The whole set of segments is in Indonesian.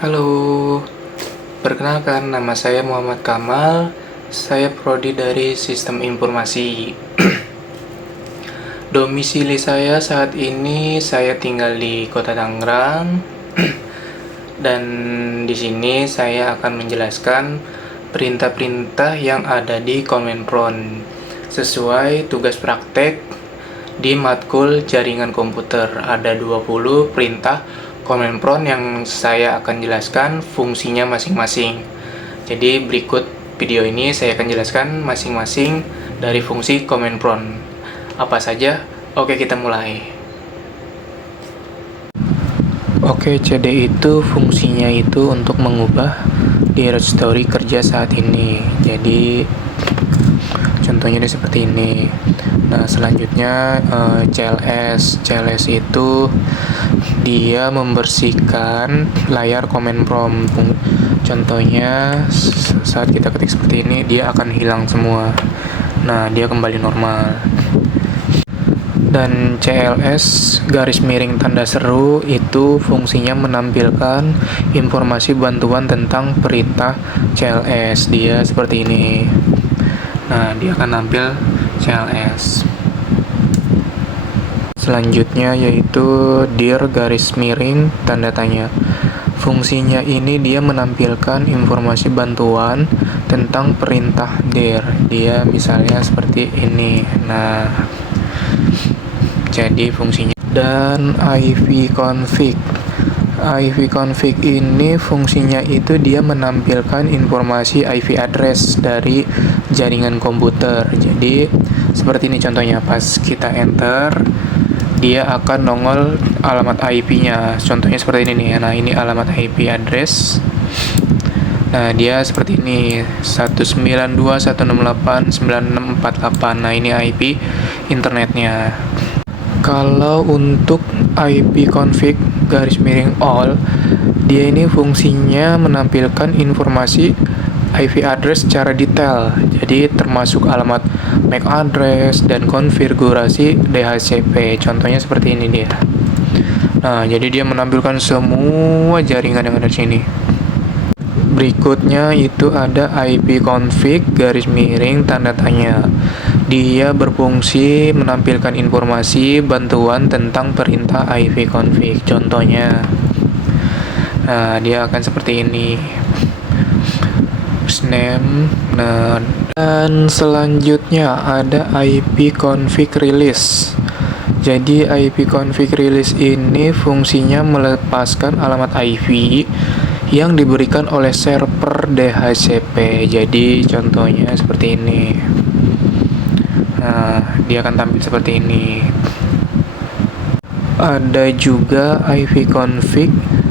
Halo, perkenalkan nama saya Muhammad Kamal. Saya prodi dari Sistem Informasi. Domisili saya saat ini saya tinggal di Kota Tangerang. Dan di sini saya akan menjelaskan perintah-perintah yang ada di Kemenpron sesuai tugas praktek di matkul jaringan komputer. Ada 20 perintah Kemenpron yang saya akan jelaskan fungsinya masing-masing. Jadi berikut video ini saya akan jelaskan masing-masing dari fungsi Kemenpron. Apa saja? Oke, kita mulai. Oke, CD itu fungsinya itu untuk mengubah directory kerja saat ini. Jadi contohnya seperti ini. Nah, selanjutnya CLS itu dia membersihkan layar Kemenpron. Contohnya saat kita ketik seperti ini, dia akan hilang semua. Nah, dia kembali normal. Dan CLS garis miring tanda seru itu fungsinya menampilkan informasi bantuan tentang perintah CLS. Dia seperti ini. Nah, dia akan tampil CLS. Selanjutnya yaitu dir garis miring tanda tanya. Fungsinya ini dia menampilkan informasi bantuan tentang perintah dir. Dia misalnya seperti ini. Nah, jadi fungsinya. Dan IV config ini fungsinya itu dia menampilkan informasi IP address dari jaringan komputer. Jadi seperti ini contohnya, pas kita enter dia akan nongol alamat IP-nya. Contohnya seperti ini nih. Nah, ini alamat IP address. Nah, dia seperti ini 192.168.9648. Nah, ini IP internetnya. Kalau untuk IP config garis miring all, dia ini fungsinya menampilkan informasi IP address secara detail. Jadi termasuk alamat MAC address dan konfigurasi DHCP. Contohnya seperti ini dia. Nah, jadi dia menampilkan semua jaringan yang ada di sini. Berikutnya itu ada IP config garis miring tanda tanya. Dia berfungsi menampilkan informasi bantuan tentang perintah IP config. Contohnya, nah, dia akan seperti ini. Name. Nah, dan selanjutnya ada IP config release. Jadi IP config release ini fungsinya melepaskan alamat IP yang diberikan oleh server DHCP. Jadi contohnya seperti ini. Nah, dia akan tampil seperti ini. Ada juga IP config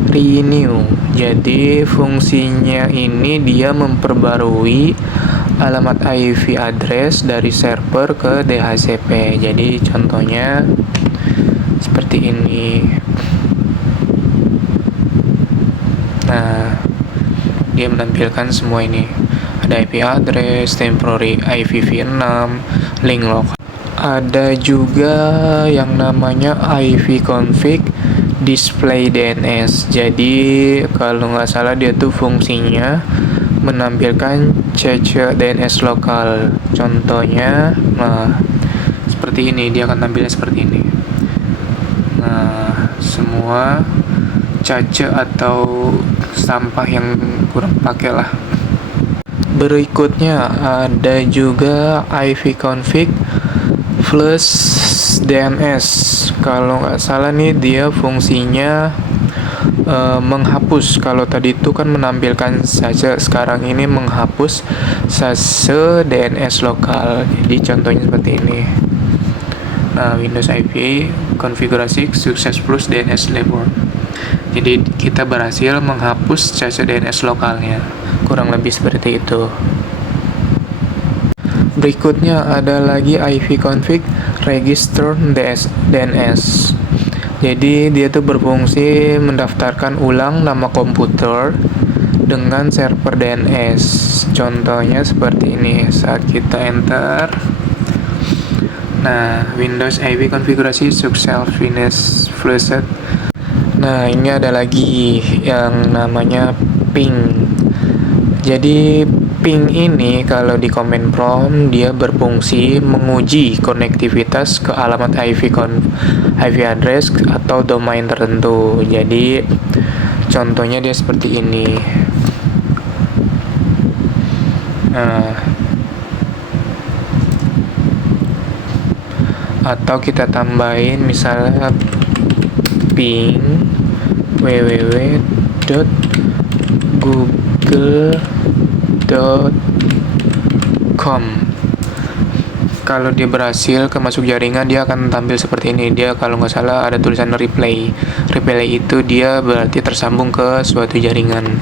renew. Jadi fungsinya ini dia memperbarui alamat IP address dari server ke DHCP. Jadi contohnya seperti ini. Nah, dia menampilkan semua ini. Ada IP address, temporary IPv6, link lokal. Ada juga yang namanya IP config display DNS. Jadi kalau nggak salah dia tuh fungsinya menampilkan cache DNS lokal. Contohnya, nah, seperti ini, dia akan tampilnya seperti ini. Nah, semua cache atau sampah yang kurang pakai lah. Berikutnya ada juga IP config plus DNS. Kalau nggak salah nih dia fungsinya menghapus. Kalau tadi itu kan menampilkan saja, sekarang ini menghapus sase DNS lokal. Jadi contohnya seperti ini. Nah, Windows IP konfigurasi sukses plus DNS label. Jadi kita berhasil menghapus cache DNS lokalnya. Kurang lebih seperti itu. Berikutnya ada lagi IP config register DNS. Jadi dia tuh berfungsi mendaftarkan ulang nama komputer dengan server DNS. Contohnya seperti ini. Saat kita enter, nah, Windows IP konfigurasi sukses finish flushed. Nah, ini ada lagi yang namanya ping. Jadi ping ini kalau di command prompt dia berfungsi menguji konektivitas ke alamat IP address atau domain tertentu. Jadi contohnya dia seperti ini. Nah, atau kita tambahin misalnya ping www.google.com. Kalau dia berhasil ke masuk jaringan, dia akan tampil seperti ini. Dia kalau nggak salah ada tulisan replay. Replay itu dia berarti tersambung ke suatu jaringan.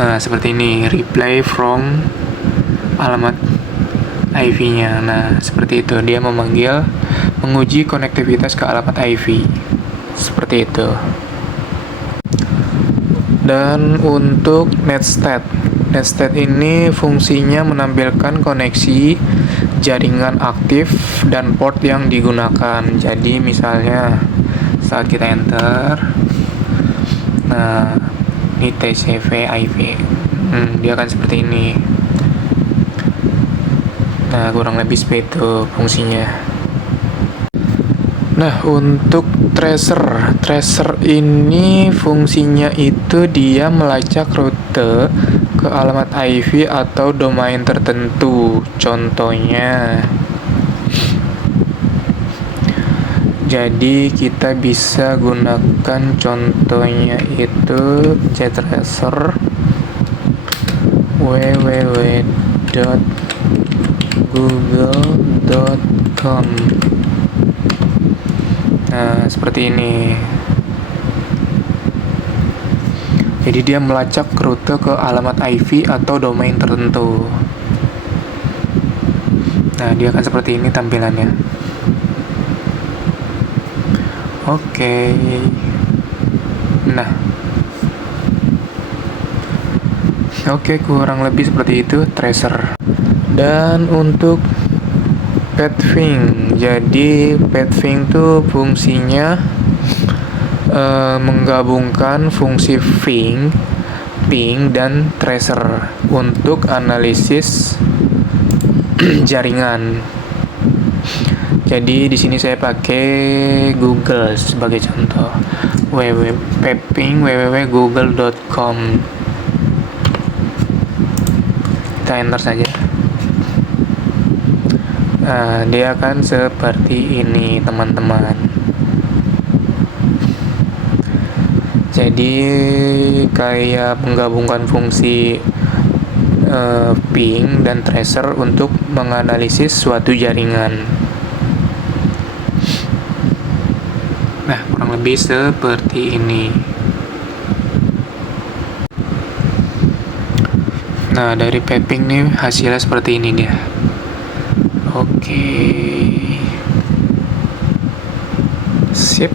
Nah, seperti ini, replay from alamat IP-nya. Nah, seperti itu. Dia menguji konektivitas ke alamat IP. Seperti itu. Dan untuk netstat ini fungsinya menampilkan koneksi jaringan aktif dan port yang digunakan. Jadi misalnya saat kita enter, nah ini TCP IP, dia akan seperti ini. Nah, kurang lebih seperti itu fungsinya. Nah, untuk tracer ini fungsinya itu dia melacak rute ke alamat IP atau domain tertentu. Contohnya, jadi kita bisa gunakan contohnya itu tracer www.google.com. Nah, seperti ini. Jadi dia melacak rute ke alamat IP atau domain tertentu. Nah, dia akan seperti ini tampilannya. Oke. Nah. Oke, kurang lebih seperti itu tracer. Dan untuk pathing. Jadi pathing itu fungsinya menggabungkan fungsi ping dan tracer untuk analisis jaringan. Jadi di sini saya pakai Google sebagai contoh. www.google.com. Kita enter saja. Nah, dia akan seperti ini, teman-teman. Jadi kayak menggabungkan fungsi ping dan tracer untuk menganalisis suatu jaringan. Nah, kurang lebih seperti ini. Nah, dari mapping nih hasilnya seperti ini dia. Oke. Sip.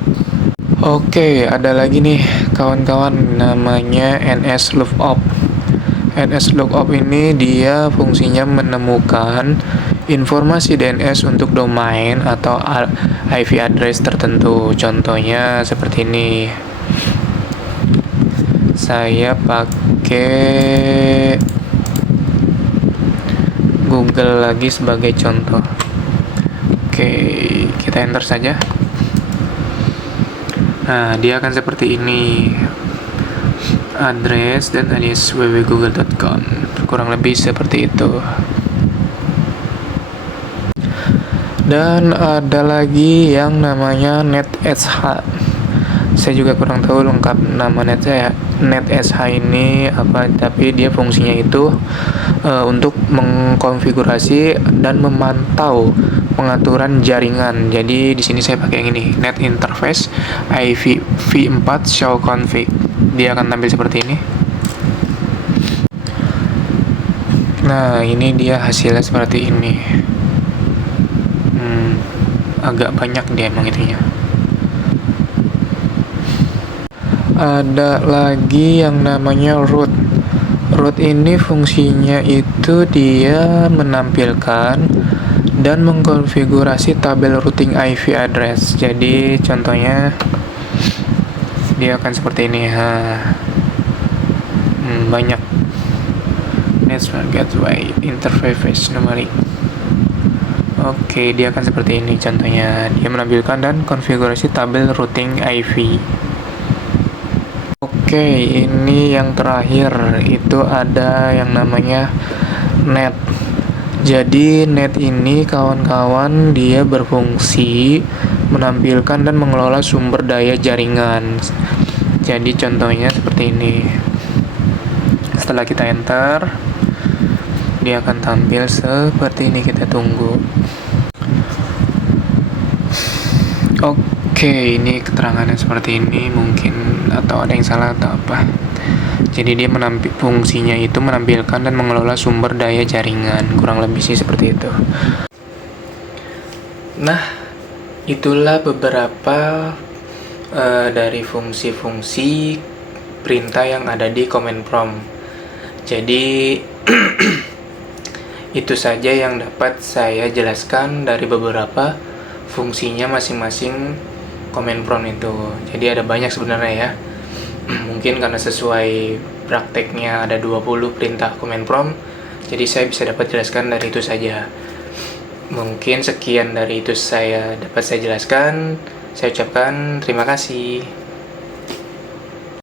Oke, ada lagi nih kawan-kawan namanya NS Lookup. NS Lookup ini dia fungsinya menemukan informasi DNS untuk domain atau IP address tertentu. Contohnya seperti ini. Saya pakai Google lagi sebagai contoh. Oke, kita enter saja. Nah, dia akan seperti ini. Address dan alias www.google.com. Kurang lebih seperti itu. Dan ada lagi yang namanya NetSH. Saya juga kurang tahu lengkap nama NetSH ini apa, tapi dia fungsinya itu untuk mengkonfigurasi dan memantau pengaturan jaringan. Jadi di sini saya pakai yang ini, Net Interface IPv4 Show Config. Dia akan tampil seperti ini. Nah, ini dia hasilnya seperti ini. Agak banyak dia emang itunya. Ada lagi yang namanya root. Root ini fungsinya itu dia menampilkan dan mengkonfigurasi tabel routing IP address. Jadi contohnya dia akan seperti ini. Banyak network gateway interface numeric. Oke, dia akan seperti ini contohnya. Dia menampilkan dan konfigurasi tabel routing IV. Oke, ini yang terakhir itu ada yang namanya net. Jadi net ini kawan-kawan dia berfungsi menampilkan dan mengelola sumber daya jaringan. Jadi contohnya seperti ini. Setelah kita enter, dia akan tampil seperti ini, kita tunggu. Oke, ini keterangannya seperti ini mungkin, atau ada yang salah atau apa. Jadi dia fungsinya itu menampilkan dan mengelola sumber daya jaringan, kurang lebih sih seperti itu. Nah, itulah beberapa dari fungsi-fungsi perintah yang ada di command prompt. Jadi itu saja yang dapat saya jelaskan dari beberapa fungsinya masing-masing command prompt itu. Jadi ada banyak sebenarnya ya. Mungkin karena sesuai prakteknya ada 20 perintah command prompt, jadi saya bisa dapat jelaskan dari itu saja. Mungkin sekian dari itu dapat saya jelaskan. Saya ucapkan terima kasih.